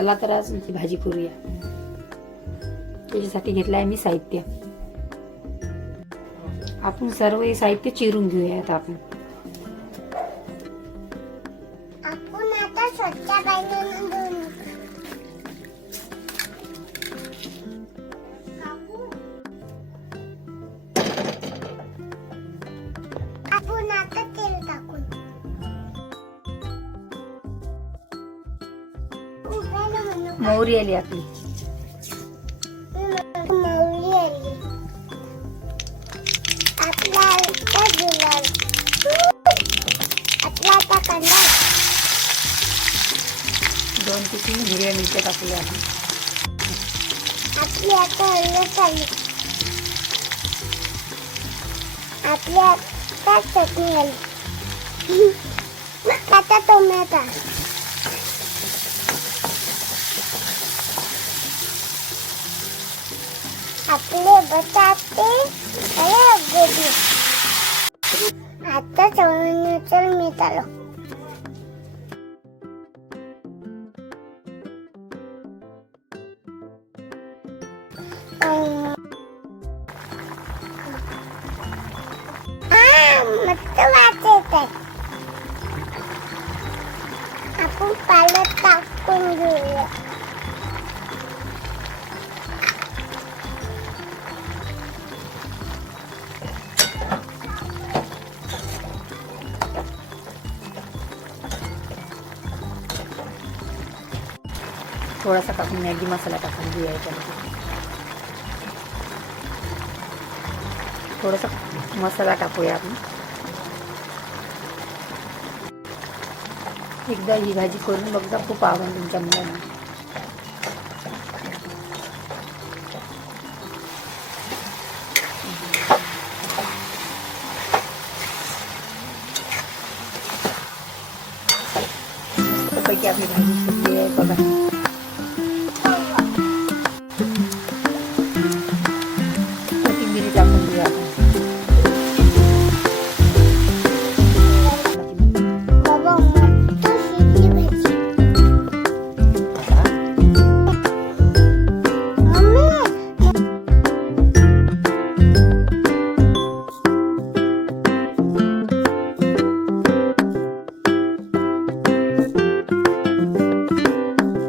चला तर आज भाजी करूया. त्याच्यासाठी घेतलं आहे मी साहित्य. आपण सर्व हे साहित्य चिरून घेऊयात आपण. आपण मौरी आली आपली. मौरी आली आपला आपला आता कांदा दोन ते तीन हिरव्या मिरच्या टाकूया आपण आपली आता हळद आली आपल्या आता चटणी आली. आता टोमॅटो आपले बटाटे आणि गोबी आता चवणीचं मीठ आलं. अं, मस्त वाचत आहे आपण पालक टाकून घेऊया. थोडासा टाकून मॅगी मसाला टाकून घेऊया याच्यामध्ये थोडासा मसाला टाकूया आपण. एकदा ही भाजी करून बघता खूप आवड तुमच्या मुलांना. पैकी आपली भाजी शिजली आहे बघा.